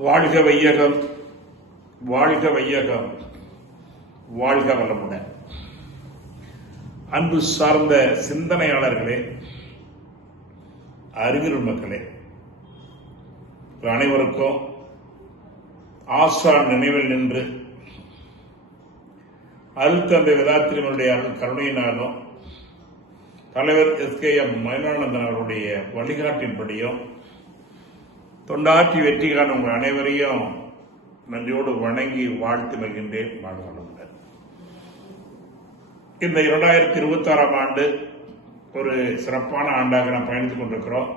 வாழ்க வையகம், வாழ்க வையகம், வாழ்க வளமுடன். அன்பு சார்ந்த சிந்தனையாளர்களே, அறிஞர் மக்களே, அனைவருக்கும் ஆசான் நினைவில் நின்று அருள்தந்தை வேதாத்திரிகளுடைய அருள் கருணையினாலும் தலைவர் எஸ்.கே.எம். மயிலானந்தன் அவருடைய வழிகாட்டின்படியும் தொண்டாற்றி வெற்றி காணும் உங்கள் அனைவரையும் நன்றியோடு வணங்கி வாழ்த்து மகிழ்ந்தேன். வாழ்வாளர்கள், இந்த 2026 ஆண்டு ஒரு சிறப்பான ஆண்டாக நாம் பயணித்துக் கொண்டிருக்கிறோம்.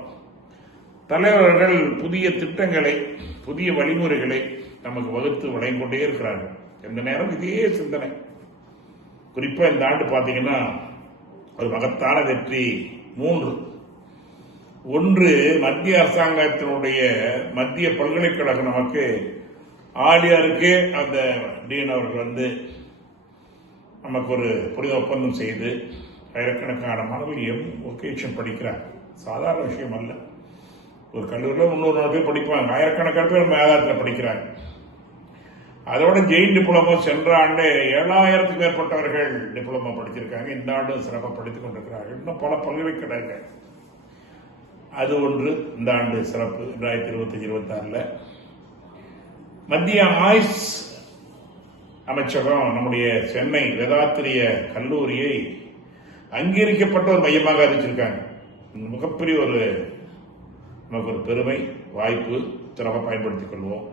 தலைவர்கள் புதிய திட்டங்களை, புதிய வழிமுறைகளை நமக்கு வகுத்து வழங்கிக் கொண்டே இருக்கிறார்கள். எந்த நேரம் இதே சிந்தனை. குறிப்பா இந்த ஆண்டு பார்த்தீங்கன்னா ஒரு மகத்தான வெற்றி 3. ஒன்று, மத்திய அரசாங்கத்தினுடைய மத்திய பல்கலைக்கழகம் நமக்கு ஆலியாருக்கே அந்த டீன் அவர்கள் நமக்கு ஒரு புரித ஒப்பந்தம் செய்து ஆயிரக்கணக்கான மாணவர்கள் வொகேஷன் படிக்கிறாங்க. சாதாரண விஷயம் அல்ல. ஒரு கல்லூரியில் 300 பேர் படிப்பாங்க, ஆயிரக்கணக்கான பேர் மேதாரத்தில் படிக்கிறாங்க. அதோட ஜெயின் டிப்ளமோ சென்ற ஆண்டு 7000க்கும் மேற்பட்டவர்கள் டிப்ளமோ படிச்சிருக்காங்க. இந்த ஆண்டு சிறப்பாக படித்துக் கொண்டிருக்கிறார்கள். இன்னும் பல பல்கலைக்கழகங்கள். அது ஒன்று இந்த ஆண்டு சிறப்பு. 2025-26 மத்திய ஆயுஷ் அமைச்சகம் நம்முடைய சென்னை வேதாத்திரிய கல்லூரியை அங்கீகரிக்கப்பட்ட ஒரு மையமாக அறிவிச்சிருக்காங்க. மிகப்பெரிய ஒரு நமக்கு ஒரு பெருமை, வாய்ப்பு, சிறப்பாக பயன்படுத்திக் கொள்வோம்.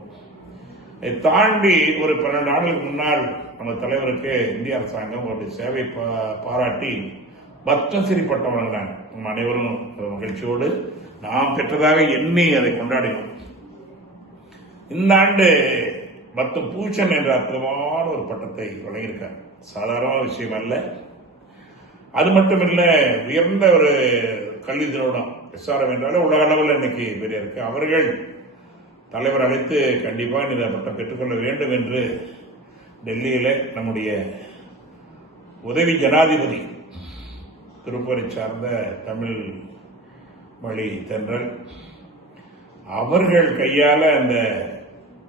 இதை தாண்டி ஒரு 12 ஆண்டுகளுக்கு முன்னால் நம்ம தலைவருக்கு இந்திய அரசாங்கம் அவருடைய சேவை பாராட்டி பத்மஸ்ரீ பட்டம் வழங்கினாங்க. நம்ம அனைவரும் மகிழ்ச்சியோடு நாம் பெற்றதாக எண்ணி அதை கொண்டாடினோம். இந்த ஆண்டு பத்மபூஷன் என்ற அற்புதமான ஒரு பட்டத்தை வழங்கியிருக்காங்க. சாதாரண விஷயம் அல்ல. அது மட்டுமில்ல, உயர்ந்த ஒரு கல்வி நிறுவனம் எஸ்ஆர்எம் என்றாலும் உலக அளவில் இன்னைக்கு பெரிய இருக்கு. அவர்கள் தலைவர் அழைத்து கண்டிப்பாக இந்த பட்டம் பெற்றுக்கொள்ள வேண்டும் என்று டெல்லியில நம்முடைய உதவி ஜனாதிபதி திருப்பூரை சார்ந்த தமிழ் மொழி தென்றல் அவர்கள் கையால அந்த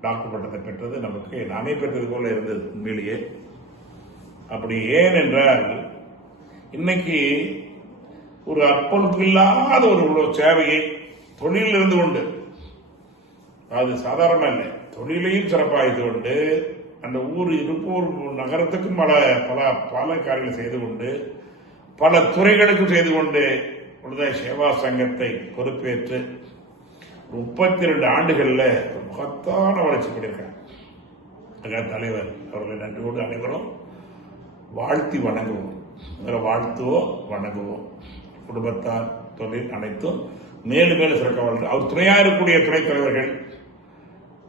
டாக்டர் பட்டத்தை பெற்றது நமக்கு நாமே பெற்றது போல இருந்தது உண்மையிலேயே. அப்படி ஏன் என்றால், இன்னைக்கு ஒரு அர்ப்பணிப்பில்லாத ஒரு சேவையை தொழிலில் இருந்து கொண்டு, அது சாதாரண இல்லை, தொழிலையும் சிறப்பாக கொண்டு அந்த ஊர் இருப்போர் நகரத்துக்கும் பல பல பல காரியங்களை செய்து கொண்டு, பல துறைகளுக்கும் செய்து கொண்டு உலக சேவா சங்கத்தை பொறுப்பேற்று 32 ஆண்டுகள்ல மகத்தான வளர்ச்சி பண்ணியிருக்காங்க. தலைவர் அவர்களை நன்றியோடு அனைவரும் வாழ்த்தி வணங்குவோம். வாழ்த்துவோம், வணங்குவோம். குடும்பத்தார், தொழில் அனைத்தும் மேலும் மேலும் சிறக்க வாழ்த்து. அவர் துணையா இருக்கக்கூடிய துணைத் தலைவர்கள்,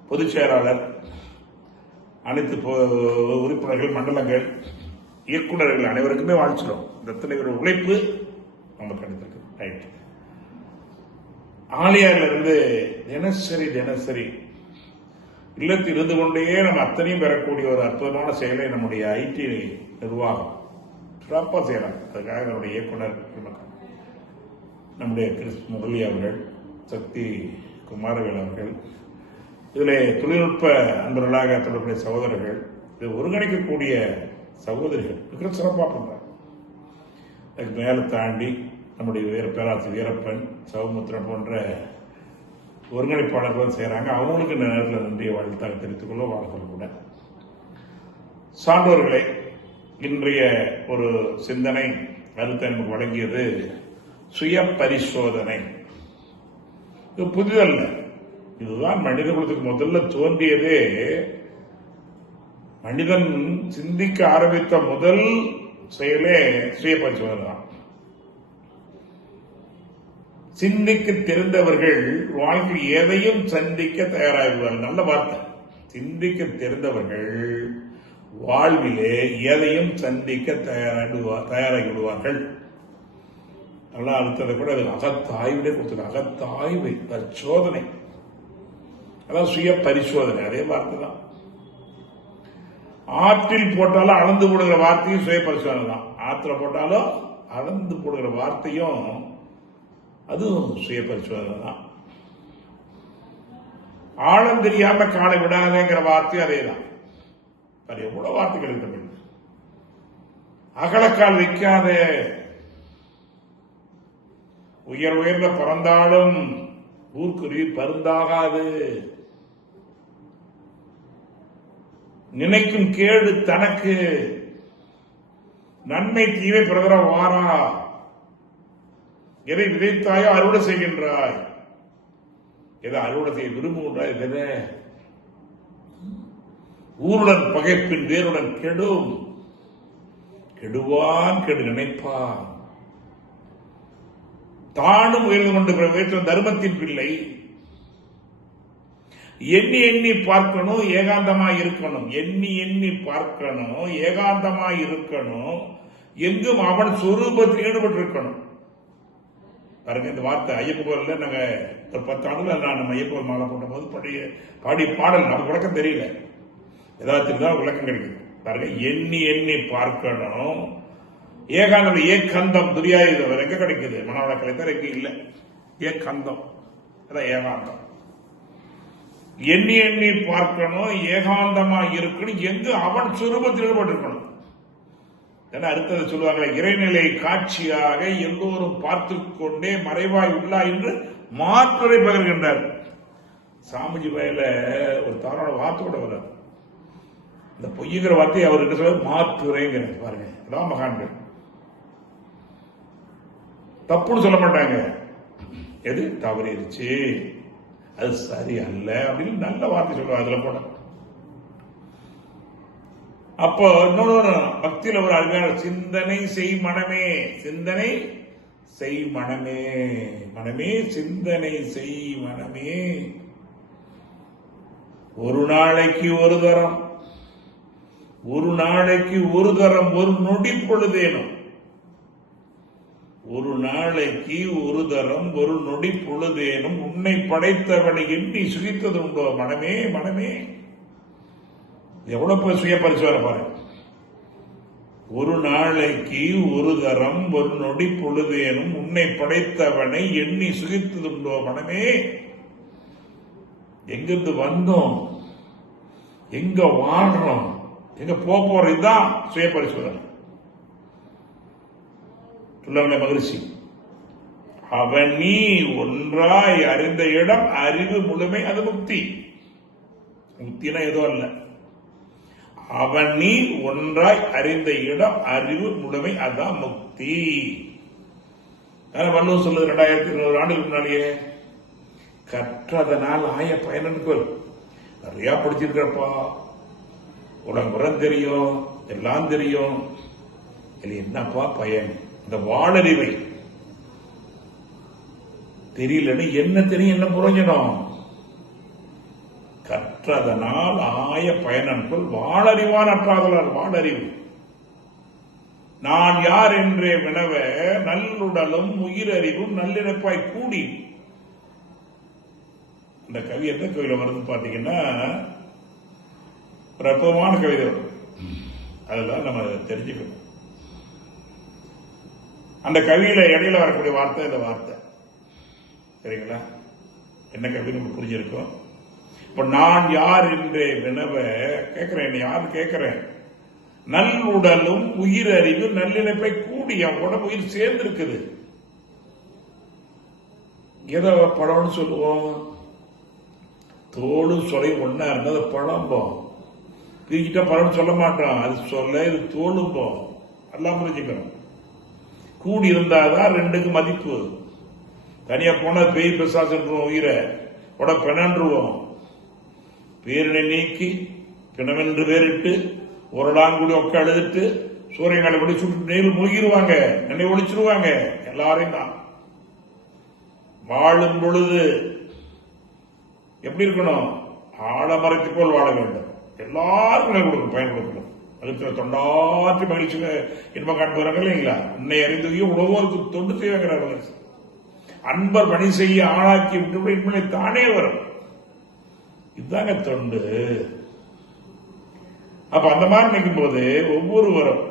பொதுச் செயலாளர், அனைத்து உறுப்பினர்கள், மண்டலங்கள், இயக்குநர்கள் அனைவருக்குமே வாழ்ச்சிடும். இந்த தலைவர் உழைப்பு நமக்கு கிடைத்திருக்கு. ரைட். ஆலியாரில் இருந்து தினசரி இல்லத்தில் இருந்து கொண்டே நம்ம அத்தனையும் பெறக்கூடிய ஒரு அற்புதமான செயலை நம்முடைய ஐடி நிர்வாகம் சிறப்பாக செய்யறாங்க. அதுக்காக நம்முடைய இயக்குனர் நம்முடைய கிறிஸ் முரளி அவர்கள், சக்தி குமாரவேல் அவர்கள், இதில் தொழில்நுட்ப அன்பர்களாக தொடர்புடைய சகோதரர்கள், இது ஒருங்கிணைக்கக்கூடிய சகோதரிகள் மிக சிறப்பாக பண்றாங்க. அதுக்கு மேல தாண்டி நம்முடைய பேராசிரியர் வீரப்பன், சௌமுத்திரன் போன்ற ஒருங்கிணைப்பாளர்கள் செய்யறாங்க. அவங்களுக்கு இந்த நேரத்தில் நன்றிய வாழ்த்தாக தெரிவித்துக் கொள்ள வாழ்க்கை கூட. சான்றோர்களை, இன்றைய ஒரு சிந்தனை கருத்தை நமக்கு வழங்கியது சுய பரிசோதனை. இது புதிதல்ல. இதுதான் மனித குலத்துக்கு முதல்ல தோன்றியதே. மனிதன் சிந்திக்க ஆரம்பித்த முதல் செயலே சுய பரிசோதனை தான். சிந்திக்க தெரிந்தவர்கள் வாழ்க்கையில் எதையும் சந்திக்க தயாராகிவிடுவார்கள். நல்ல வார்த்தை. சிந்திக்க தெரிந்தவர்கள் வாழ்விலே எதையும் சந்திக்க தயாராகி விடுவார்கள். நல்லா அடுத்ததை கூட அது அகத்தாய்விலே கொடுத்துருக்க. அகத்தாய்வு, பரிசோதனை, அதான் சுய பரிசோதனை. அதே வார்த்தை தான். ஆற்றில் போட்டாலும் அளந்து போடுகிற வார்த்தையும் சுய பரிசோதனை தான். ஆற்றில் போட்டாலும் அளந்து போடுகிற வார்த்தையும் அதுவும் சுய பரிசோதனை தான். ஆழம் தெரியாம காலை விடாதேங்கிற வார்த்தை அதேதான். எவ்வளவு வார்த்தைகள் இருக்கு. அகலக்கால் வைக்காத, உயர்ந்த பறந்தாலும் ஊர்க்குருவி பருந்தாகாது. நினைக்கும் கேடு தனக்கு, நன்மை தீமை பிறகுற வாரா. எதை விதைத்தாயோ அறுவடை செய்கின்றாய். எதை அறுவடை செய்ய விரும்புகின்றாய்? எதை ஊருடன் பகைப்பின் வேருடன் கெடும். கெடுவான் கெடு நினைப்பான். தானும் உயர்ந்து கொண்டு தர்மத்தின் பிள்ளை. எண்ணி எண்ணி பார்க்கணும், ஏகாந்தமாய் இருக்கணும். எண்ணி எண்ணி பார்க்கணும், ஏகாந்தமாய் இருக்கணும். எங்கும் அவன் சொரூபத்தில் ஈடுபட்டு இருக்கணும். பாருங்க, இந்த வார்த்தை ஐயப்போர்ல நாங்க ஒரு 10 ஆண்டுல நான் ஐயப்போர் மாலை போட்ட போது பாடிய பாடல் நமக்கு விளக்கம் தெரியல, ஏதாச்சும் தான் விளக்கம் கிடைக்குது. பாருங்க, எண்ணி எண்ணி பார்க்கணும், ஏகாந்தம். ஏகந்தம் துரியாயுதம் எங்க கிடைக்குது? மனவளக்கலை தான் எங்க இல்ல. ஏகந்தம் அதான் ஏகாந்தம். எண்ணி எண்ணி பார்க்கணும், ஏகாந்தமா இருக்கணும். எங்கு அவன் சுரூபத்தில் ஈடுபட்டிருக்கணும். அடுத்தது சொல்லுவாங்க, இறைநிலை காட்சியாக எல்லோரும் பார்த்து கொண்டே மறைவாய் உள்ளா என்று மாற்றுரை பகிர்கின்றார். சாமிஜி வயல ஒரு தாரோட வார்த்தையோட வர்றார். இந்த பொய்யுங்கிற வார்த்தையை அவர் என்ன சொல்ல, மாற்றுரைங்கிற. பாருங்க, அதான் மகான்கள். தப்புன்னு சொல்ல மாட்டாங்க. எது தவறிடுச்சு, அது சரி அல்ல அப்படின்னு நல்ல வார்த்தை சொல்லுவாங்க. அதுல போன அப்போ இன்னொரு பக்தியில ஒரு அருமையான சிந்தனை செய் மனமே. சிந்தனை செய் மனமே. மனமே சிந்தனை செய் மனமே. ஒரு நாளைக்கு ஒரு தரம், ஒரு நாளைக்கு ஒரு தரம், ஒரு நொடி பொழுதேனும். ஒரு நாளைக்கு ஒரு தரம், ஒரு நொடி பொழுதேனும் உன்னை படைத்தவனை எண்ணி சுகித்தது உண்டோ? மனமே மனமே. எவ்வளவு சுய பரிசோதனை பாருங்க. ஒரு நாளைக்கு ஒரு தரம், ஒரு நொடி பொழுதேனும் உன்னை படைத்தவனை எண்ணி சுகித்தது உண்டோ? மனமே. எங்கிருந்து வந்தோம், எங்க வாழ்றோம், எங்க போறோம், இதுதான் சுய பரிசோதனை. சொல்லவன மகிழ்ச்சி. அவன் நீ ஒன்றாய் அறிந்த இடம் அறிவு முழுமை, அது முக்தி. முக்தினா ஏதோ அல்ல. அவன் நீ ஒன்றாய் அறிந்த இடம் அறிவு முழுமை, அதான் முக்தி. வள்ளுவர் சொல்லுது 2200 ஆண்டுகளுக்கு முன்னாலேயே, கற்றதனால் ஆய பயனன்கள். நிறைய படிச்சிருக்கிறப்பா, உலகம் தெரியும், எல்லாம் தெரியும், இல்லை என்னப்பா பயன்? இந்த வாழறிவை தெரியலன்னு என்ன தெரியும், என்ன புரிஞ்சணும்? கற்றதனால் ஆய பயனன்கள் வாழறிவான் அற்றாதலால். வாழறிவு நான் யார் என்றே வினவ நல்லுடலும் உயிரறிவும் நல்லிணப்பாய் கூடி. இந்த கவி எந்த கவியில வருது பாத்தீங்கன்னா, ஒரு அற்புதமான கவிதை. அதெல்லாம் நம்ம தெரிஞ்சுக்கணும். அந்த கவியில இடையில வரக்கூடிய வார்த்தை இந்த வார்த்தை. சரிங்களா? என்ன கவி நம்ம புரிஞ்சிருக்கோம். இப்ப நான் யார் என்றே வினவ கேட்கிறேன், யாரு கேட்கிறேன்? நல்லுடலும் உயிரறிவு நல்லிணைப்பை கூடிய உடம்பு உயிர் சேர்ந்து இருக்குது. ஏதோ பழம்னு சொல்லுவோம், தோடு சொலை ஒன்னா இருந்தது பழம்போம். பிரிக்கிட்ட பழம் சொல்ல மாட்டோம், அது சொல்ல இது தோலும்போம். எல்லாம் புரிஞ்சுக்கணும். கூடி இருந்தாதான் ரெண்டுக்கு மதிப்பு. தனியா போனா பேய் பிசாசுன்றோம், உயிரை உட பெணன்றுவோம். பேரினை நீக்கி பிணவென்று பேரிட்டு உரடாங்குடி ஒக்க அழுதுட்டு சூரியங்களை படி சுட்டு நீர் மூழ்கிடுவாங்க, என்னை ஒழிச்சிருவாங்க. எல்லாரையும் தான் வாழும் பொழுது எப்படி இருக்கணும்? ஆழமரத்தை போல் வாழ வேண்டும். எல்லாருக்கும் பயன் கொடுக்கணும். அதுக்கு தொண்டாற்றி மகிழ்ச்சி இன்பம் காட்டுவாங்க இல்லைங்களா? உன்னை அறிந்து உழவோருக்கு தொண்டு செய்வாங்க. அன்பர் பணி செய்ய ஆளாக்கி விட்டு இன்பனை தானே வரும். இதுதாங்க தொண்டு. அப்ப அந்த மாதிரி நிற்கும் போது ஒவ்வொருவரும்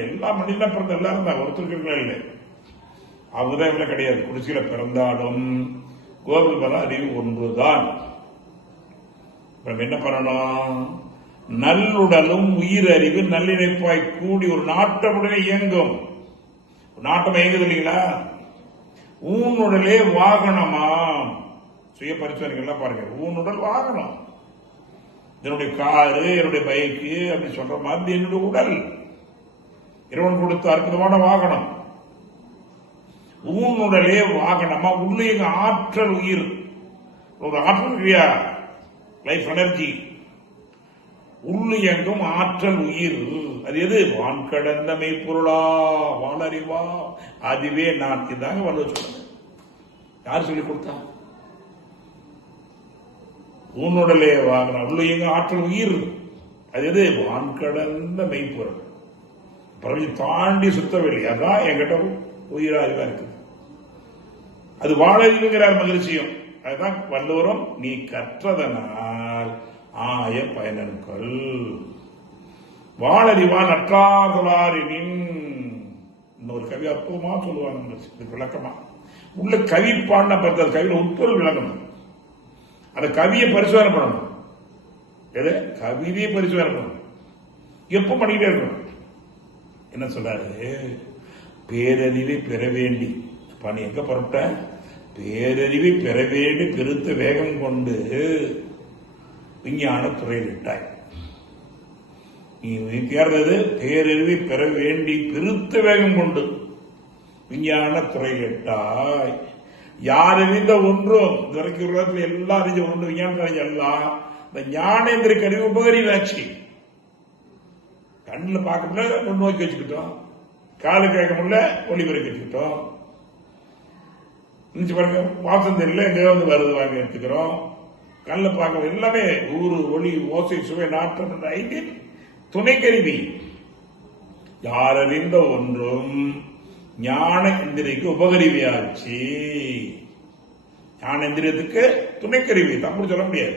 எல்லா மனிதனா பிறந்த எல்லாரும் தான், ஒருத்தருக்கு இல்லை. அவங்கதான் கிடையாது. குடிசையில பிறந்தாலும் கோவில் பல அறிவு ஒன்றுதான். என்ன பண்ணணும்? நல்லுடலும் உயிரறிவு நல்லிணைப்பாய் கூடி ஒரு நாட்டமுடனே இயங்கும். நாட்டம் இயங்குது இல்லைங்களா? ஊனுடலே வாகனமா. சுய பரிசோதனைகள்லாம் பாருங்க. ஊனுடல் வாகனம். என்னுடைய காரு, என்னுடைய பைக்கு அப்படின்னு சொல்ற மாதிரி என்னுடைய உடல் இறைவன் கொடுத்த அற்புதமான வாகனம். ஊனுடலே வாகனமா. உள்ள எங்க ஆற்றல் உயிர், ஒரு ஆற்றல் இல்லையா, லைஃப் எனர்ஜி. உள்ளு எங்கும் ஆற்றல் உயிர். அது எது? வான் கடந்த மெய்ப்பொருளா வானறிவா அதுவே நான். இதாங்க வந்து சொல்லுங்க. யார் சொல்லி கொடுத்தா? ஊனுடலே வாகனம், உள்ளு எங்க ஆற்றல் உயிர். அது எது? வான் கடந்த மெய்ப்பொருள். பிரபஞ்சம் தாண்டி சுத்தவில்லை. அதான் என்கிட்ட உயிரா அறிவா இருக்குது. அது வாழறிவுங்கிறார் மகிழ்ச்சியும். அதுதான் வள்ளுவரும் நீ கற்றதனால் ஆய பயனன்கள் வாழறிவான் அற்றாதலாரினின். இன்னொரு கவி அற்புதமா சொல்லுவாங்க இதுக்கு விளக்கமா. உள்ள கவி பாடின பார்த்தது கவியில உட்பொருள் விளக்கணும். அந்த கவியை பரிசோதனை பண்ணணும். எது? கவிதையை பரிசோதனை பண்ணணும். எப்ப பண்ணிக்கிட்டே இருக்கணும். என்ன சொல்றாரு? பேரறிவை பெற வேண்டி. அப்ப நீ எங்க புறப்பட்ட? பேரறிவை பெற வேண்டி பெருத்த வேகம் கொண்டு விஞ்ஞான துறையில் விட்டாய். நீ தேர்ந்தது பேரறிவை பெற வேண்டி பெருத்த வேகம் கொண்டு விஞ்ஞான துறையில் விட்டாய். யார் அறிந்த ஒன்றும் இதுவரைக்கும் உலகத்தில் எல்லாம் அறிஞ்ச ஒன்று விஞ்ஞானம் அறிஞ்ச எல்லாம் இந்த ஞானேந்திர கருவி உபகரிவாச்சு. கண்ணில் பார்க்க முடியல முன்னோக்கி வச்சுக்கிட்டோம், காலு கேட்க முடியல ஒளிபெருக்கி வச்சுக்கிட்டோம். பாருங்க, வாசம் தெரியல எங்க வந்து வருது வாங்க எடுத்துக்கிறோம். கண்ணில் பார்க்க எல்லாமே ஊரு ஒளி ஓசை சுவை நாற்றம் என்ற ஐந்தின் துணை கருவி. யார் அறிந்த ஒன்றும் ஞான இந்திரிக்கு உபகருவியாச்சு. ஞான இந்திரியத்துக்கு துணைக்கருவி. தப்பு சொல்ல முடியாது.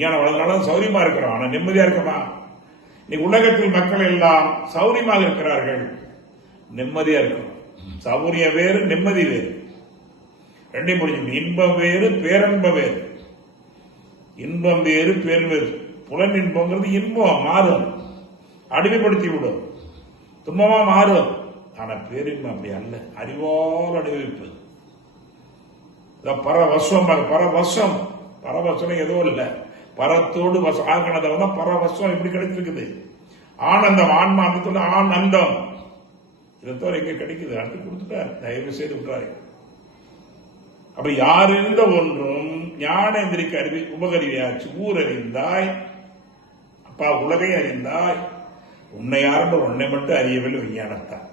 ஞானம் வளர்ந்தாலும் சௌரியமா இருக்கிறோம், ஆனா நிம்மதியா இருக்கமா? இன்னைக்கு உலகத்தில் மக்கள் எல்லாம் சௌரியமாக இருக்கிறார்கள், நிம்மதியா இருக்கிறோம். சௌரியம் வேறு, நிம்மதி வேறு. ரெண்டையும் புரிஞ்சு. இன்பம் வேறு, பேரன்பம் வேறு. இன்பம் வேறு, பேர் வேறு. புலன் இன்பங்கிறது இன்பம் மாறும், அடிமைப்படுத்தி விடும், துன்பமா மாறும். ஆனா பேரின்பம் அப்படி அல்ல, அறிவால் அனுபவிப்பது. பரவசம். பரவசம் பரவசம் ஏதோ இல்ல, பரத்தோடு ஆகணதான் பரவசம் இப்படி கிடைச்சிருக்குது. ஆனந்தம், ஆன்மாந்தத்தோட ஆனந்தம். இதை தவிர எங்க கிடைக்குது? அடுத்து கொடுத்துட்டார், தயவு செய்து விட்டாரு. அப்ப யார் இருந்த ஒன்றும் ஞானேந்திரிக்கு அறிவி உபகருவியாச்சு. ஊர் அறிந்தாய், அப்பா உலகை அறிந்தாய். உன்னை யாரும் உன்னை மட்டும் அறியவில்லை விஞ்ஞானத்தான்.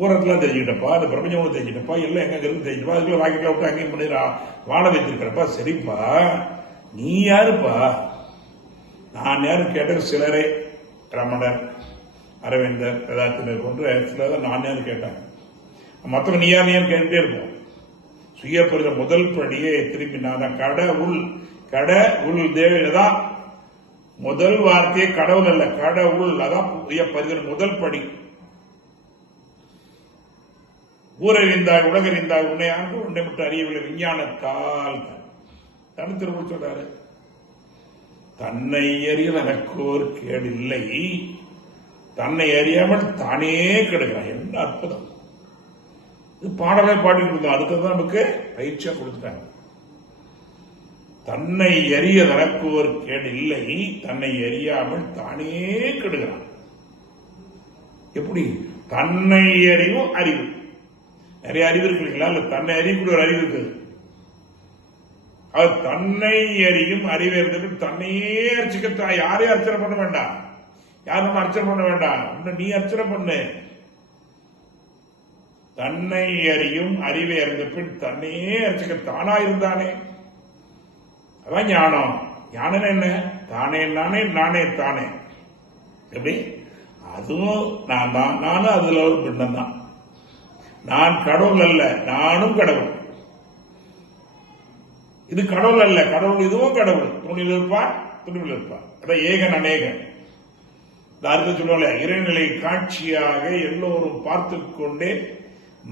ஊரத்தெல்லாம் தெரிஞ்சுக்கிட்டப்பா, அந்த பிரபஞ்சம் தெரிஞ்சுட்டப்பா, எல்லாம் எங்க இருந்து தெரிஞ்சுப்பா, அதுக்குள்ள வாக்கிட்ட விட்டு அங்கேயும் பண்ணி வாழ வைத்திருக்கிறப்பா. சரிப்பா, நீ யாருப்பா? நான் யாரு கேட்டது சிலரே, ரமணர், அரவிந்தர், வேதாத்தினர் போன்ற சிலர் நான் யாரு கேட்டாங்க. மற்றவங்க நீ யார் கேட்டுட்டே இருப்போம். சுய பெருத முதல் படியே திரும்பி நான் கடவுள். கடவுள் தேவதான் முதல் வார்த்தையே, கடவுள் அல்ல கடவுள். அதான் பரிதல் முதல் படி. ஊரறிந்தாய் உலகறிந்தாய் உன்னை ஆண்டு உன்னை மட்டும் அறியவில்லை விஞ்ஞானத்தால். திருவள்ளுவர் சொல்றாரு, தன்னை அறிய எனக்கோர் கேடில்லை, தன்னை அறியாமல் தானே கெடுக்கிறான். என்ன அற்புதம்! இது பாடலே பாடிட்டு இருந்தோம், அடுத்ததான் நமக்கு பயிற்சியா கொடுத்துட்டாங்க. தன்னை அறிய தனக்கோர் கேடில்லை, தன்னை அறியாமல் தானே கெடுக்கிறான். எப்படி? தன்னை அறிவும் அறிவு. நிறைய அறிவு இருக்கு இல்லைங்களா? இல்ல தன்னை அறியக்கூடிய ஒரு அறிவு இருக்குது. அது தன்னை அறியும் அறிவு இருந்தது. தன்னையே அர்ச்சிக்க யாரையும் அர்ச்சனை பண்ண வேண்டாம், யாரும் அர்ச்சனை பண்ண வேண்டாம், நீ அர்ச்சனை பண்ணு. தன்னை அறியும் அறிவை அறிந்த பின் தன்னையே அர்ச்சிக்க தானா இருந்தானே, அதான் ஞானம். ஞானம் என்ன? தானே நானே, நானே தானே. எப்படி? அதுவும் நான் தான், நானும் அதுல ஒரு பிண்டம் தான். நான் கடவுள் அல்ல, நானும் கடவுள். இது கடவுள் அல்ல, கடவுள் இதுவும் கடவுள். துணிவில் இருப்பான், துணிவில் இருப்பான். அதான் ஏகன் அநேகன். அர்த்தம் சொல்லுவாங்க, இறைநிலை காட்சியாக எல்லோரும் பார்த்து கொண்டே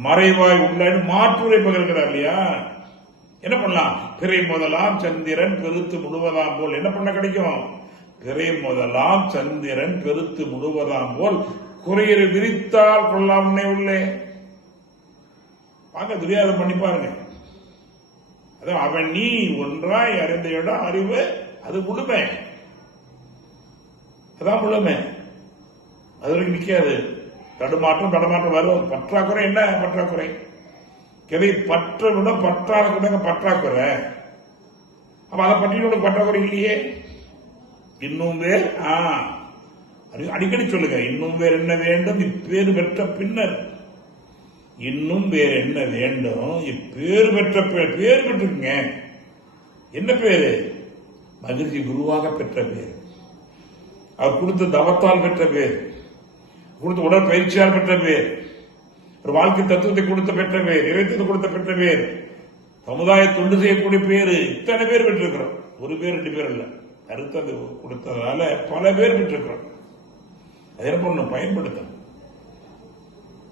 மறைவாய் உள்ள மாற்றுரை பகிர்கிறார் இல்லையா? என்ன பண்ணலாம்? பிறை முதலாம் சந்திரன் பெருத்து முழுவதாம் போல் என்ன பண்ண கிடைக்கும்? பிறை முதலாம் சந்திரன் பெருத்து முழுவதாம் போல் குறையரை விரித்தால் கொள்ளலாம் உள்ளே. வாங்க துரியாதம் பண்ணி பாருங்க. அதான் அவன் நீ ஒன்றாய் அறிந்த இடம் அறிவு, அது முழுமை. அதான் முழுமை. அது வரைக்கும் நிக்காது. தடுமாற்றம் வரும். பற்றாக்குறை என்ன பற்றாக்குறை? கிளை பற்ற விட பற்றாக்குறை. அப்ப அதை பற்றி பற்றாக்குறை இல்லையே. இன்னும் வேறு அடிக்கடி சொல்லுங்க. இன்னும் வேறு என்ன வேண்டும் இப்பேறு பெற்ற பின்னர். இன்னும் வேறு என்ன வேண்டும் இப்பேறு பெற்ற பேர் பெற்றிருக்குங்க. என்ன பேரு? மகிழ்ச்சி குருவாக பெற்ற பேர், அவர் கொடுத்த தவத்தால் பெற்ற பேர், கொடுத்த உடற்பயிற்சியால் பெற்ற பேர், ஒரு வாழ்க்கை தத்துவத்தை கொடுத்த பெற்ற பேர், இறைத்தத்தை கொடுத்த பெற்ற பேர், சமுதாய தொண்டு செய்யக்கூடிய பேரு. இத்தனை பேர் பெற்றிருக்கிறோம். ஒரு பேர் 2 பேர் இல்ல. கருத்து கொடுத்ததால பல பேர் பெற்றிருக்கிறோம். அதை என்ன பண்ணணும்? பயன்படுத்தணும்.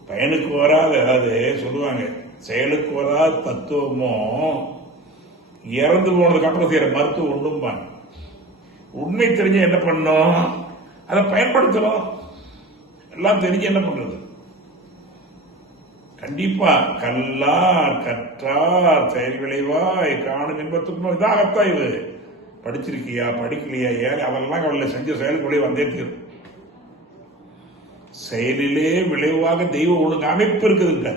பயனுக்கு வராது, அதாவது சொல்லுவாங்க செயலுக்கு வராத தத்துவமும் இறந்து போனதுக்கு அப்புறம் செய்யற மருத்துவம் ஒன்றும்பாங்க. உண்மை தெரிஞ்ச என்ன பண்ணணும்? அதை பயன்படுத்தணும். எல்லாம் தெரிஞ்சு என்ன பண்றது? கண்டிப்பா கல்லார் கற்றார் செயல் விளைவாய் காணும் இன்பத்துக்கு இதான் அகத்தாய்வு. படிச்சிருக்கியா படிக்கலையா ஏன் அதெல்லாம் கவலை, செஞ்ச செயலுக்கு விளைவு வந்தே தீரும். செயலிலே விளைவாக தெய்வ ஒழுங்கு அமைப்பு இருக்குதுங்க.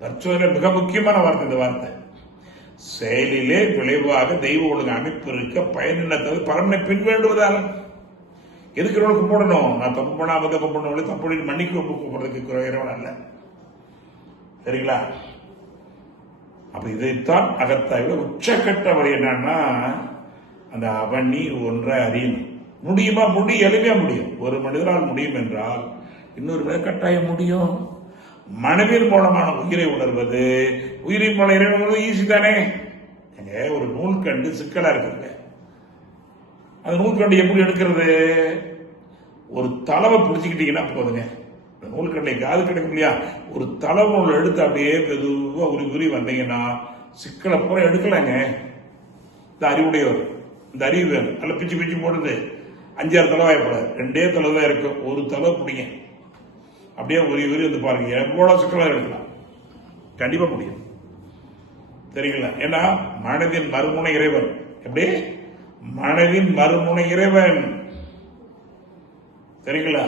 தற்சோதனை மிக முக்கியமான வார்த்தை இந்த வார்த்தை. செயலிலே விளைவாக தெய்வ ஒழுங்கு அமைப்பு இருக்க பயனினத்தது பரமனை பின் வேண்டுவதால் எதுக்கு கும்பிடணும்? நான் தப்பு பண்ணாம தப்பு பண்ண தப்பு மன்னிக்க கூப்பிடுறதுக்கு இறைவன் அல்ல. சரிங்களா? அப்ப இதைத்தான் அகத்தாய்வு உச்சக்கட்ட வரை என்னன்னா அந்த அவனி ஒன்றை அறியணும். முடியுமா? எளிமையா முடியும். ஒரு மனிதரால் முடியும் என்றால் இன்னொரு பேர் கட்டாயம் முடியும். மனதின் மூலமான உயிரை உணர்வது, உயிரின் மூலம் இறை உணர்வது ஈஸி தானே. ஒரு நூல்கண்டு சிக்கலா இருக்குங்க. அந்த நூல்கண்டு எப்படி எடுக்கிறது? ஒரு தளவை பிடிச்சுக்கிட்டீங்கன்னா போதுங்க. நூல்கண்டை காது கிடைக்கும் இல்லையா? ஒரு தளவு நூல் எடுத்து அப்படியே மெதுவா உரி வந்தீங்கன்னா சிக்கலை பூரா எடுக்கலாங்க. இந்த அறிவுடையவர், இந்த அறிவு வேணும். நல்ல பிச்சு போடுது 5-6 தளவாயப்படாது. 2 தளவு தான் இருக்கும். ஒரு தளவு பிடிங்க, அப்படியே உரி வந்து பாருங்க. எவ்வளவு சிக்கலா எடுக்கலாம். கண்டிப்பா முடியும். சரிங்களா? ஏன்னா மனதின் மறுமுனை இறைவன். எப்படி? மனதின் மறுமுனை இறைவன். சரிங்களா?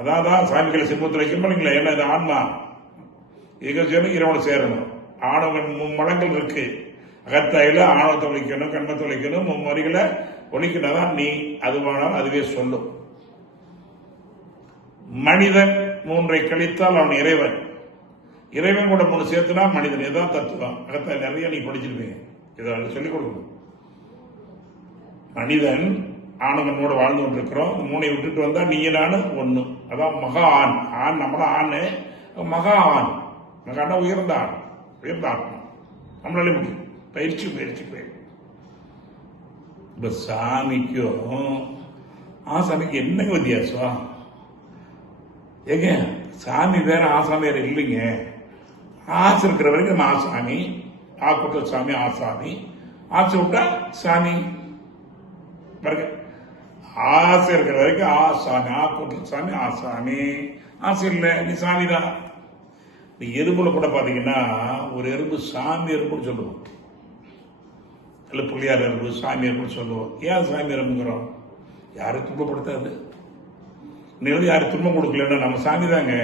அதான் சாமிகளை சிம்மத்தில் வைக்கணும். ஏன்னா இது ஆன்மா சேரணும், இறைவனை சேரணும். ஆணவன் 3 மடங்கள் இருக்கு. அகத்தாயில ஆணவத்தை ஒழிக்கணும், கண்மத்தை ஒழிக்கணும், 3 வரிகளை ஒழிக்கணும். நீ அதுவானால் அதுவே சொல்லும். மனிதன் 3ஐ கழித்தால் அவன் இறைவன். இறைவன் கூட 3 சேர்த்துனா மனிதன். இதுதான் தத்துவம். அகத்தாய் நிறைய நீ படிச்சிருப்பீங்க. இதை சொல்லிக் கொடுக்கணும். மனிதன் ஆணவனோட வாழ்ந்து கொண்டிருக்கிறோம். 3ஐ விட்டுட்டு வந்தா நீ நானு ஒண்ணு. அதான் மகா ஆண். ஆண் நம்மள ஆண், மகா ஆண். மகானா உயர்ந்த ஆண், உயர்ந்த ஆத்மா. நம்மளாலே முடியும். பயிற்சி இப்ப சாமிக்கும் ஆசாமிக்கு என்னங்க வித்தியாசம்? ஏங்க சாமி வேற ஆசாமி வேற இல்லைங்க. ஆசை இருக்கிற வரைக்கும் நம்ம ஆசாமி, ஆக்குட்ட சாமி ஆசாமி, ஆசை விட்டா சாமி. பாருங்க, ஆசை இருக்கிற வரைக்கும் ஆசாமி, ஆக்குட்ட சாமி ஆசாமி. ஆசை இல்லை, நீ சாமி தான். நீ எறும்புல கூட பாத்தீங்கன்னா ஒரு எறும்பு சாமி எறும்புன்னு சொல்லுவோம். இல்ல புள்ளியார் எறும்பு, சாமி எறும்புன்னு சொல்லுவோம். ஏன் சாமி எறும்புங்கிறோம்? யாரும் துன்பப்படுத்தாது. நீங்க யாரும் துன்பம் கொடுக்கலன்னா நம்ம சாமி தாங்க.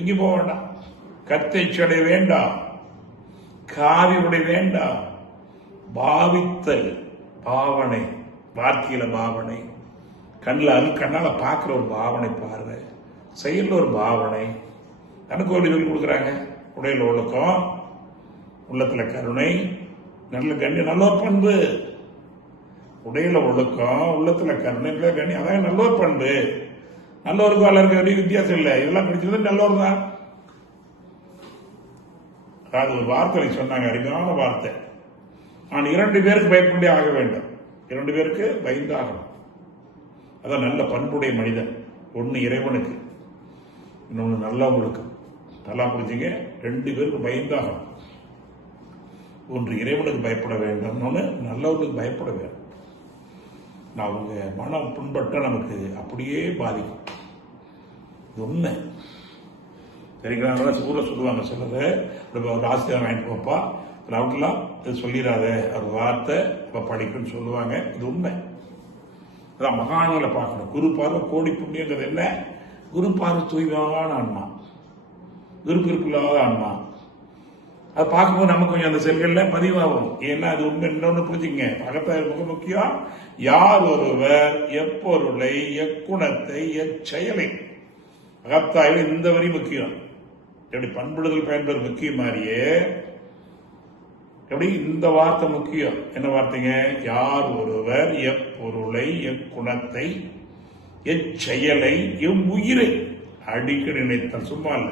இங்க போக வேண்டாம். கத்தை சடை வேண்டாம், காவி உடை வேண்டாம். பாவித்தல், பாவனை, வார்த்தையில பாவனை, கண்ணால பார்க்கிற ஒரு பாவனை, பார்வை, செயல்ல ஒரு பாவனை. கணக்கோடி சொல்லி கொடுக்குறாங்க. உடையில ஒழுக்கம், உள்ளத்துல கருணை, நல்ல கண்ணியம், நல்ல ஒரு பண்பு. உடையில ஒழுக்கம், உள்ளத்துல கருணை, கண்ணியம், அதான் நல்ல ஒரு பண்பு. நல்லவருக்கும் வளர்க்க வித்தியாசம் இல்லை. இதெல்லாம் பிடிச்சது நல்லவர் தான். அதாவது ஒரு வார்த்தை சொன்னாங்க, அருமையான வார்த்தை. நான் 2 பேருக்கு பயப்படே ஆக வேண்டும். 2 பேருக்கு பயந்தாகணும். அதான் நல்ல பண்புடைய மனிதன். ஒன்னு இறைவனுக்கு, இன்னொன்னு நல்லவங்களுக்கு. நல்லா புரிஞ்சுங்க. 2 பேருக்கு பயந்தாகணும். ஒன்று இறைவனுக்கு பயப்பட வேண்டும், இன்னொன்று நல்லவர்களுக்கு பயப்பட வேண்டும். நான் அவங்க மனம் புண்பட்ட நமக்கு அப்படியே பாதிக்கும். இது உண்மை. சரிங்களா? ஊரில் சொல்லுவாங்க சிலது, ஒரு ஆசிரியர் வாங்கிட்டு போப்பா அவங்களாம் இது சொல்லிடாத ஒரு வார்த்தை இப்போ படிக்குன்னு சொல்லுவாங்க. இது உண்மை. அதான் மகான்களை பார்க்கணும். குரு பார்வை கோடி புண்ணியங்கிறது என்ன? குரு பார்வை தூய்மையான ஆன்மா, விருப்பில்லாத ஆன்மா. அதை பார்க்கும்போது நமக்கு கொஞ்சம் அந்த செல்கள்ல பதிவாகும். ஏன்னா அது உண்மை. இன்னொன்று புரிஞ்சுங்க, அகத்தாய் மிக முக்கியம். யார் ஒருவர் எப்பொருளை எக்குணத்தை எச்செயலை, அகத்தாய்வு இந்த வரி முக்கியம். எப்படி பண்புடுதல் பயன்படுறது முக்கியம் மாதிரியே எப்படி இந்த வார்த்தை முக்கியம். என்ன வார்த்தைங்க? யார் ஒருவர் எப்பொருளை எக்குணத்தை எச்செயலை எவ்வுயிரை அடிக்கடி நினைத்தால், சும்மா இல்ல,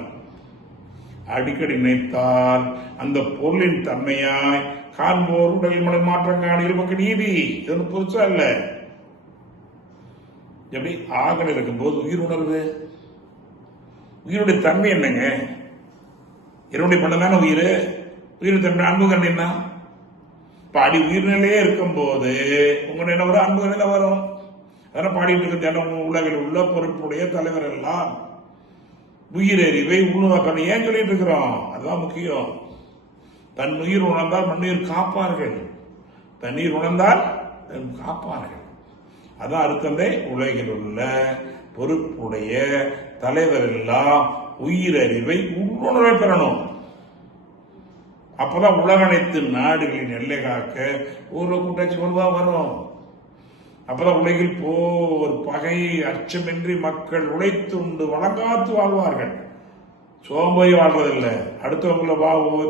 அடிக்கடி நினைத்தால் அந்த பொருளின் தன்மையாய் காண்போர் உடல் மன மாற்றம் காண இருமக்கு நீதி. இது புதுசா இல்ல. எப்படி ஆகல இருக்கும்போது உயிர் உணர்வு, உயிருடைய தன்மை என்னங்க? என்னுடைய பண்ணதான உயிர், உயிர் தன்மை அன்பு கண்டினா பாடி உயிர்நிலையே இருக்கும் போது உங்க என்ன வரும்? அன்பு நிலை வரும். அதெல்லாம் பாடிட்டு இருக்க உலகில் உள்ள பொறுப்புடைய தலைவர் எல்லாம் உயிரறிவை உள்நோக்கம் ஏன் சொல்லிட்டு இருக்கிறோம்? அதுதான் முக்கியம். தன் உயிர் உணர்ந்தால் மண்ணுயிர் காப்பார்கள், தண்ணீர் உணர்ந்தால் காப்பார்கள். அதான் அர்த்தமே. உலகில் உள்ள பொறுப்புடைய தலைவர் எல்லாம் உயிரறிவை உள்ளுணர்வை பெறணும். அப்பதான் உலக அனைத்து நாடுகளின் எல்லை காக்க ஒரு கூட்டாட்சி கொள்வா வரும். அப்பதான் உலகில் போர் பகை அச்சமின்றி மக்கள் உழைத்து உண்டு வழங்காத்து வாழ்வார்கள். சோம்பை வாழ்வதில்லை, அடுத்தவங்களை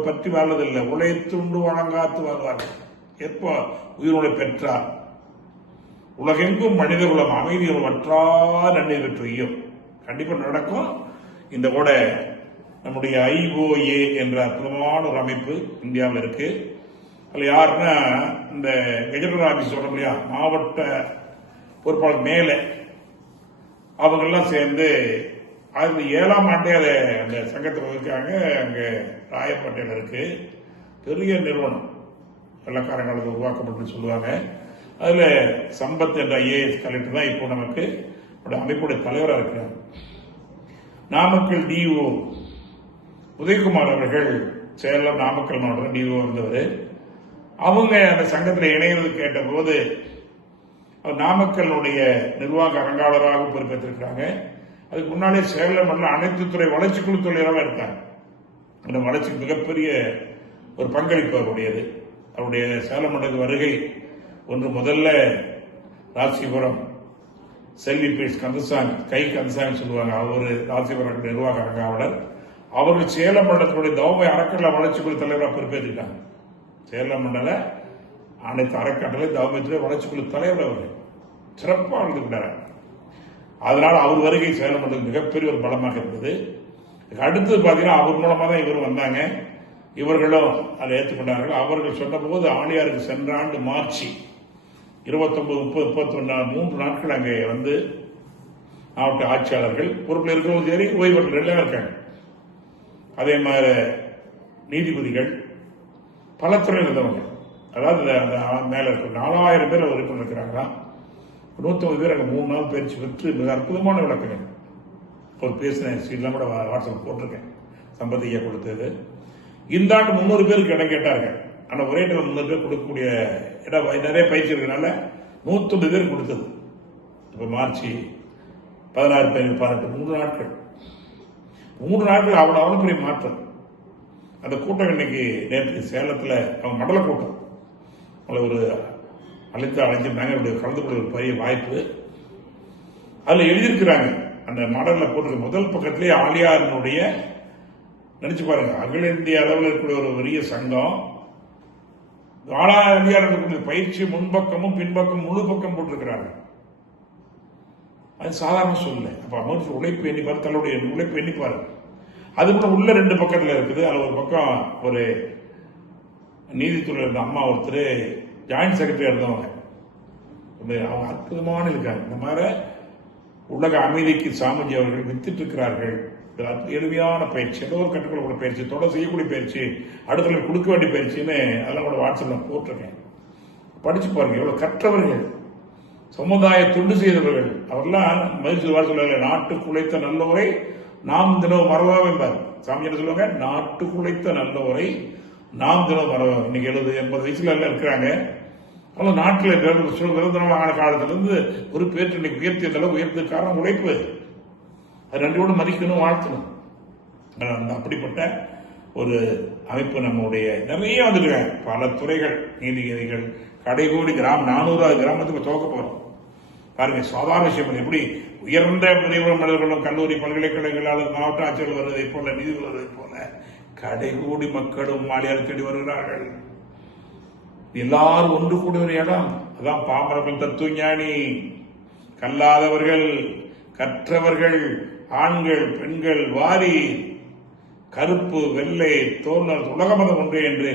பற்றி வாழ்வதில்லை, உழைத்து உண்டு வழங்காத்து வாழ்வார்கள். எப்போ உயிரோடு பெற்றார் உலகெங்கும் மனித குலம் அமைதியோடு வற்றா நன்மை பெற்று கண்டிப்பா நடக்கும். இந்த கூட நம்முடைய IOA என்ற அற்புதமான ஒரு அமைப்பு இந்தியாவில் இருக்கு. அதுல யாருன்னா இந்த கெஜெட்டர் ஆபீஸ் சொல்றோம் இல்லையா, மாவட்ட பொறுப்பாளர் மேலே அவங்க எல்லாம் சேர்ந்து 2007ஆம் ஆண்டே அதை அந்த சங்கத்தில் இருக்காங்க. அங்க ராயப்பேட்டையில் இருக்கு பெரிய நிறுவனம், வெள்ளக்காரங்களுக்கு உருவாக்கப்பட்டு சொல்லுவாங்க. அதுல சம்பத் என்ற IAS கலெக்டர் தான் இப்போ நமக்கு அமைப்புடைய தலைவராக இருக்கிறார். நாமக்கல் DO உதயகுமார் அவர்கள் சேலம் நாமக்கல் மாவட்டம் DO இருந்தவர். அவங்க அந்த சங்கத்தில் இணைவது கேட்ட போது நாமக்கலுடைய நிர்வாக அரங்காவலராக பொறுப்பேற்றிருக்கிறாங்க. அதுக்கு முன்னாலே சேலம் மண்டல அனைத்து துறை வளர்ச்சிக்குழு தலைவராக இருக்காங்க. அந்த வளர்ச்சிக்கு மிகப்பெரிய ஒரு பங்களிப்பு அவருடையது. அவருடைய சேலம் மண்டல வருகை ஒன்று முதல்ல ராசிபுரம் செல்வி பேஸ் கந்தசாமி, கை கந்தசாமி சொல்லுவாங்க, அவர் ராசிபுரம் நிர்வாக அரங்காவலர். அவர்கள் சேலம் மண்டலத்தினுடைய தவமை அறக்கட்டளை வளர்ச்சிக்குழு தலைவராக பொறுப்பேற்றிருக்காங்க. சேலம் மண்டல அனைத்து அறக்கட்டளை தவமைத்துறை வளர்ச்சிக்குழு தலைவர் அவர்கள் சிறப்பாக இருந்துவிட்டார். அதனால அவர் வருகை சேலம் மண்டலம் மிகப்பெரிய ஒரு பலமாக இருந்தது. அடுத்தது பார்த்தீங்கன்னா அவர் மூலமா தான் இவர் வந்தாங்க. இவர்களும் அதை ஏற்றுக்கொண்டார்கள். அவர்கள் சொன்ன போது ஆணையாருக்கு சென்ற ஆண்டு மார்ச் 29, 30, 31 3 நாட்கள் அங்கே வந்து மாவட்ட ஆட்சியாளர்கள் பொறுப்பில் இருக்கிறவங்க சரி, ஓய்வர்கள் எல்லாம் இருக்காங்க. அதே மாதிரி நீதிபதிகள் பல துறையில் இருந்தவங்க, அதாவது மேல இருக்க 4000 பேர் உறுப்பினர் இருக்கிறாங்களா. 150 பேர் அங்கே 3 நாள் பயிற்சி பெற்று மிக அற்புதமான விளக்கங்கள் ஒரு பேசின சீட்லாம் கூட வாட்ஸ்அப் போட்டிருக்கேன். சம்பந்தியா கொடுத்தது. இந்த ஆண்டு 300 பேருக்கு இடம் கேட்டார்கள். ஆனால் ஒரே டைம் 300 பேர் கொடுக்கக்கூடிய இடம் நிறைய பயிற்சி இருக்கிறதுனால 150 பேர் கொடுத்தது. இப்போ மார்ச் 16, 18 3 நாட்கள் அவ்வளோ பெரிய மாற்றம். அந்த கூட்டம் இன்னைக்கு நேற்று சேலத்தில் அவங்க மண்டல கூட்டம் ஒரு அழைஞ்சிருந்தாங்க. அப்படி கலந்து கொள்ள ஒரு பெரிய வாய்ப்பு. அதில் எழுதியிருக்கிறாங்க, அந்த மடலில் போட்டு முதல் பக்கத்திலேயே ஆலியாரினுடைய நினைச்சு பாருங்க, அகில இந்திய அளவில் இருக்கக்கூடிய ஒரு பெரிய சங்கம் ஆலியார் பயிற்சி முன்பக்கமும் பின்பக்கம் முழு பக்கம் போட்டிருக்கிறாங்க. அது சாதாரண சொல்ல. அப்ப அமௌண்ட் உழைப்பு எண்ணிப்பாரு, தன்னுடைய உழைப்பு எண்ணிப்பாரு. அது கூட உள்ள 2 பக்கத்தில் இருக்குது. அதுல ஒரு பக்கம் ஒரு நீதித்துறை இருந்த அம்மா ஒருத்தர் ஜாயிண்ட் செக்ரட்டரியா இருந்தவங்க, அவங்க அற்புதமான இருக்காங்க. இந்த மாதிரி உலக அமைதிக்கு சாமிஜி அவர்கள் வித்துட்டு இருக்கிறார்கள். எளிமையான பயிற்சி, எல்லோரும் கற்றுக்கொள்ளக்கூடிய பயிற்சி, தொடர் செய்யக்கூடிய பயிற்சி, அடுத்த கொடுக்க வேண்டிய பயிற்சின்னு அதெல்லாம் கூட வாட்ஸ்அப்ல போட்டிருக்கேன். படிச்சு பாருங்க. எவ்வளவு கற்றவர்கள், சமுதாய தொண்டு செய்தவர்கள், அவரெல்லாம் மகிழ்ச்சி சொல்ல நாட்டுக்கு உழைத்த நல்லவரை நாம் தினம் மறவாம என்பார். சாமி என்ன சொல்லுவாங்க? நாட்டுக்கு உழைத்த நல்லவரை நாம் தினம் மறவாம. இன்னைக்கு 70-80 வயசுல எல்லாம் இருக்கிறாங்க. அவங்க நாட்டில் சுதந்திரமான காலத்திலிருந்து ஒரு பேற்று இன்னைக்கு உயர்த்திய அளவு உயர்த்த காரணம் உழைப்பு. அது நன்றியோடு மதிக்கணும், வாழ்த்தணும். அப்படிப்பட்ட ஒரு அமைப்பு நம்முடைய நிறைய வந்துருக்காங்க. பல துறைகள், நீதிபதிகள், கடைகோடி கிராமம், 400 கிராமத்துக்கு துவக்க போறோம். பாருங்க, சாதாரண விஷயம் எப்படி உயர்ந்த மனிதர்களும் கல்லூரி பல்கலைக்கழகங்கள் மாவட்ட ஆட்சியர்கள் வருவதை போல, நீதிபதி வருவதை போல கடைகோடி மக்களும் மாளியார் தேடி வருகிறார்கள். எல்லாரும் ஒன்று கூடிய ஒரு இடம். அதான் பாமரர்கள், தத்துவஞானி, கல்லாதவர்கள், கற்றவர்கள், ஆண்கள் பெண்கள், வாரி, கருப்பு வெள்ளை தோன்றல் உலக மதம் ஒன்றே என்று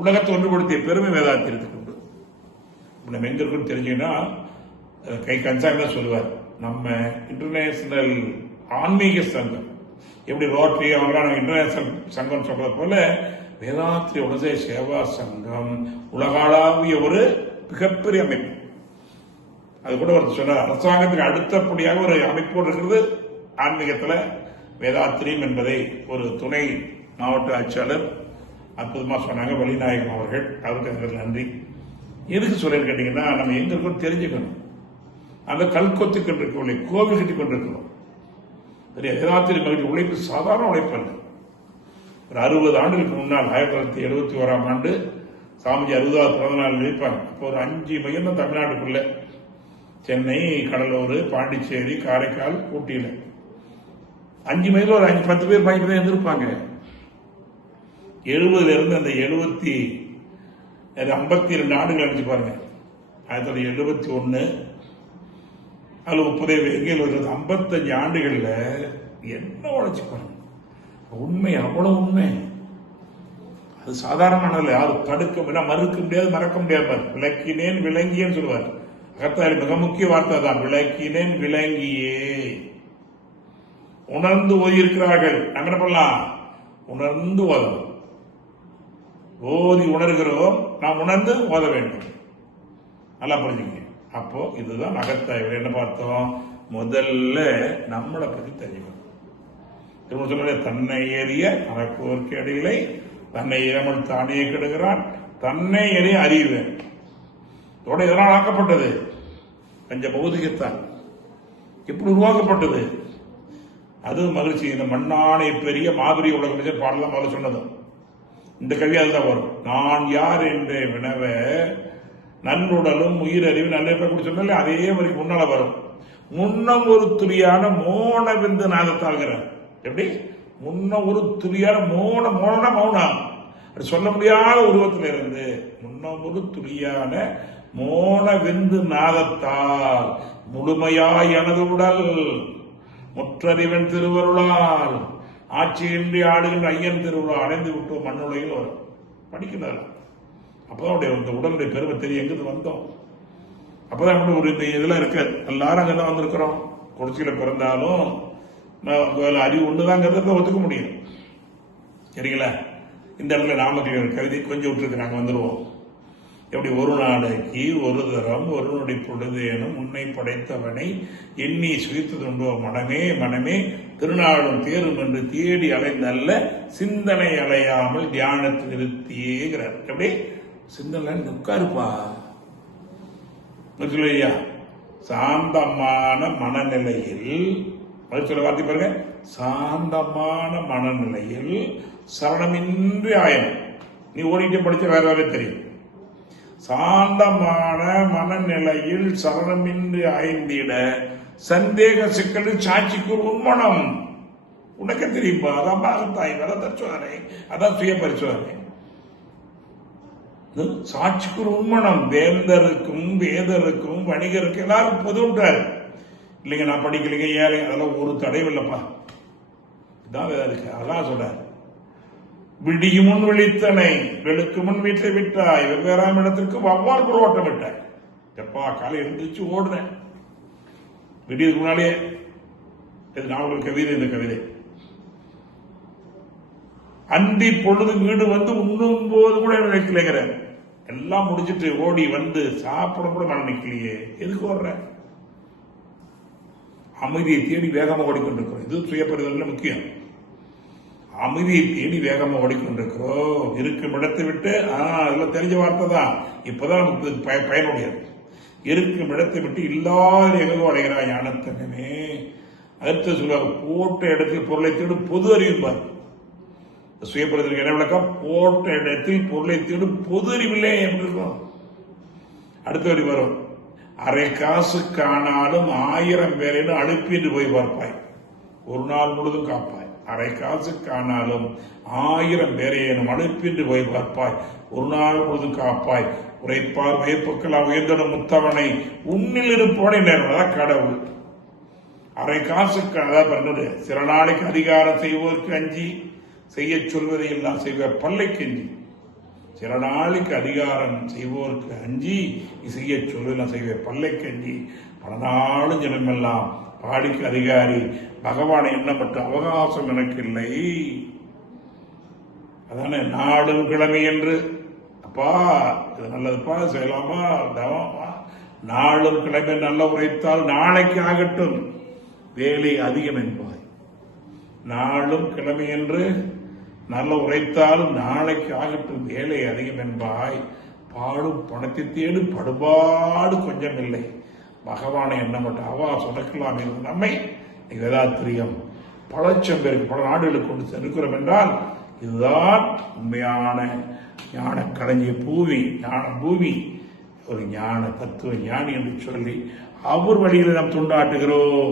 உலகத்தை ஒன்றுபடுத்திய பெருமை வேதாத்திரத்துக்கு உண்டு. நம்ம எங்க இருக்குன்னு தெரிஞ்சுன்னா கை கஞ்சாங்க தான் சொல்லுவார். நம்ம இன்டர்நேஷனல் ஆன்மீக சங்கம் எப்படி ரோட்டரி அவங்களாம் இன்டர்நேஷனல் சங்கம் சொல்றது போல வேதாத்திரி உலக சேவா சங்கம் உலகளாவிய ஒரு மிகப்பெரிய அமைப்பு. அது கூட ஒரு சொன்னார், அரசாங்கத்துக்கு அடுத்தபடியாக ஒரு அமைப்போடு இருக்கிறது ஆன்மீகத்தில் வேதாத்திரியம் என்பதை ஒரு துணை மாவட்ட ஆட்சியாளர் அற்புதமா சொன்னாங்க, வலிநாயகம் அவர்கள். அவருக்கு நன்றி. எதுக்கு சொல்ல கேட்டீங்கன்னா, நம்ம எங்க இருக்கோம் தெரிஞ்சுக்கணும். அந்த கல்கொத்து கொண்டிருக்கவில்லை, கோவில் கட்டி கொண்டிருக்கிறோம். வேதாத்திரி மகிழ்ச்சி உழைப்பு சாதாரண உழைப்பு அல்ல. ஒரு 60 ஆண்டுகளுக்கு முன்னால் 1971ஆம் ஆண்டு சாமிஜி 60வது பிறந்த நாள் நினைப்பாங்க. அப்போ ஒரு 5 மையம் தான் தமிழ்நாட்டுக்குள்ள, சென்னை, கடலூர், பாண்டிச்சேரி, காரைக்கால், ஊட்டியில 5 மையம் ஒரு 10 பேர் 15 பேர் இருந்திருப்பாங்க. 70 இருந்து அந்த 52 ஆண்டுகள் நினைச்சு பாருங்க. 1971 அதுல 30 55 ஆண்டுகள்ல என்ன உழைச்சு பாருங்க. உண்மை, அவ்வளவு உண்மை. அது சாதாரணமானது. யாரும் தடுக்க மறுக்க முடியாது, மறக்க முடியாது. விளக்கினேன் விளங்கியேன்னு சொல்லுவார் அகத்தாரி. மிக முக்கிய வார்த்தை தான், விளக்கினேன் விளங்கியே. உணர்ந்து ஓதியிருக்கிறார்கள். நம்ம என்ன பண்ணலாம்? உணர்ந்து ஓதணும். ஓதி உணர்கிறோம், நாம் உணர்ந்து ஓத வேண்டும். நல்லா புரிஞ்சுங்க. அப்போ இதுதான் அகத்தாய்வு. என்ன பார்த்தோம்? முதல்ல நம்மளை பத்தி தெரிஞ்சுக்கணும். சொல்ல தன்னை ஏறிய அறப்போர்க்கு அடிகளை தன்னை ஏறாமல் தானே கெடுகிறான், தன்னை எறிய அறிவேன். இதோட எதனால் ஆக்கப்பட்டது? பஞ்ச பௌதிகத்தான். எப்படி உருவாக்கப்பட்டது? அது மகிழ்ச்சி. இந்த மண்ணானை பெரிய மாதிரி உலக பாடலாம் முதல்ல சொன்னதும் இந்த கல்வி அதுதான் வரும். நான் யார் என்ற வினவ நன்னுடலும் உயிரறிவு நல்ல சொன்னாலே அதே மாதிரி முன்னால வரும். முன்னம் ஒரு துளியான மோன விந்து நாதத்தாகிறார். எப்படி? முன்ன ஒரு துளியான மோன மௌனம் சொல்ல முடியாத உருவத்தில் இருந்து முன்னம் ஒரு துளியான மோன விந்து நாதத்தால் முழுமையாய் எனது உடல் முற்றறிவன் திருவருளால் ஆட்சியின்றி ஆடுகின்ற ஐயன் திருவிழா அடைந்து விட்டோம் மண்ணுலகில் வரும். படிக்கிறார். அப்பதான் இந்த உடலுடைய பெருமை தெரியும். எங்கிருந்து வந்தோம்? அப்பதான் ஒரு இந்த இதெல்லாம் இருக்கு. எல்லாரும் அங்கதான் வந்திருக்கிறோம். குடிச்சியில பிறந்தாலும் அறிவு ஒண்ணுதாங்கிறத ஒத்துக்க முடியும். சரிங்களா? இந்த இடத்துல நாமக்கல் கவிதை கொஞ்சம் விட்டுருக்கு, நாங்க வந்துடுவோம். எப்படி? ஒரு நாளைக்கு ஒரு தரம் ஒரு நொடி பொழுதேனும் உன்னை படைத்தவனை எண்ணி சுகித்ததுண்டோ மனமே மனமே திருநாளும் தேரும் என்று தேடி அலைந்தல்ல சிந்தனை அலையாமல் தியானத்தில் நிறுத்தியேங்கிறார். எப்படி? சிந்தனை உட்காருப்பா. ஐயா, சாந்தமான மனநிலையில் சொல்ல வார்த்தை பாருங்க. சாந்தமான மனநிலையில் சரணமின்றி ஆயணும். நீ ஓடிட்டே படிச்ச வேற வேற தெரியும். சாந்தமான மனநிலையில் சரணமின்றி ஆய்ந்திட சந்தேக சிக்கலில் சாட்சிக்கு ஒரு உண்மனம். உனக்கு தெரியுமா? அதான் பாகத்தாய்வு, அதான் தற்சோதனை, அதான் சுய பரிசோதனை. சாட்சிக்கு ஒரு உண்மனம். வேந்தருக்கும் வேதருக்கும் வணிகருக்கும் எல்லாரும் பொதுன்றாரு. இல்லைங்க நான் படிக்கலைங்க ஏழை அதெல்லாம் ஒரு தடையும் இல்லப்பா. இதான் இருக்கு. அதான் சொல்றாரு. விடியும் முன் விழித்தனை வெளுக்கு முன் வீட்டை விட்டாய் வெவ்வேறாம் இடத்திற்கு வவ்வாறு புறோட்டம் விட்டாய். எப்பா காலை எழுந்திரிச்சு ஓடுறேன் விடியதுக்கு முன்னாலேயே. இது நான் ஒரு கவிதை. இந்த கவிதை அந்தி பொழுது வீடு வந்து உண்ணும் போது கூட நினைக்கலைங்கிறார். எல்லாம் முடிச்சிட்டு ஓடி வந்து சாப்பிட கூட மன நிக்கலையே, எதுக்கு ஓடுற? அமைதியை தேடி வேகமாக ஓடிக்கொண்டிருக்கிறோம். இது சுயபரிதல் முக்கியம். அமைதியை தேடி வேகமாக ஓடிக்கொண்டிருக்கிறோம். இருக்கும் இடத்தை விட்டு அதெல்லாம் தெரிஞ்ச வார்த்தை தான், இப்பதான் நமக்கு பயனுடையது. இருக்கும் இடத்தை விட்டு இல்லாத எங்கோ அடைகிறாய் ஞானத்தங்கமே. அடுத்து சொல்லுவாங்க, போட்ட இடத்தில் பொருளை தேடும் பொது அறிவிப்பார். சுயபரிதலுக்கு என்ன விளக்கம்? போட்ட இடத்தில் பொருளை தேடும் பொது அறிவில்லை எப்படி இருக்கும்? அடுத்த வரி வரும், அரை காசு காணாலும் 1000 பேரையும் அனுப்பிட்டு போய் பார்ப்பாய், ஒரு நாள் முழுதும் காப்பாய். அரை காசு காணாலும் 1000 பேரையும் அனுப்பிட்டு போய் பார்ப்பாய், ஒரு நாள் முழுதும் காப்பாய். உரைப்பார் வயப்புக்கெல்லாம் உயர்ந்தடும் முத்தவனை உன்னில் இருப்போனே நேரம் கடவுள். அரை காசுக்கு அதான் பண்ணது, சில நாளைக்கு அதிகாரம் செய்வோருக்கு அஞ்சி செய்ய சொல்வதை எல்லாம் செய்வார் பல்லைக்கு அஞ்சி. சில நாளைக்கு அதிகாரம் செய்வோருக்கு அஞ்சி செய்ய சொல்வதெல்லாம் செய்வார் பல்லைக்கு அஞ்சி. பல நாளும் ஜனமெல்லாம் பாடிக்கு அதிகாரி பகவானை எண்ணப்பட்ட அவகாசம் எனக்கு இல்லை. அதானே நாடும் கிழமை என்று. அப்பா இது நல்லதுப்பா, செய்யலாமா, தவமா? நாளும் கிழமை நல்ல உரைத்தால் நாளைக்கு ஆகட்டும், வேலை அதிகம் என்பாய். நாளும் கிழமை என்று நல்ல உரைத்தாலும் நாளைக்கு ஆகட்டும், வேலை அதிகம் என்பாய். பாடும் பணத்தை தேடு படுபாடு கொஞ்சம் இல்லை, பகவானை எண்ணப்பட்ட அவகாசம் உனக்கெல்லாம் இருந்து நம்மை வேதாத்திரியம் பல லட்சம் பேருக்கு பல நாடுகளுக்கு கொண்டு சென்றிருக்கிறோம் என்றால் இதுதான் உண்மையான ஞான களஞ்சிய பூமி, ஞான பூமி. ஒரு ஞான தத்துவ ஞானி என்று சொல்லி அவர் வழியில் நாம் துண்டாட்டுகிறோம்.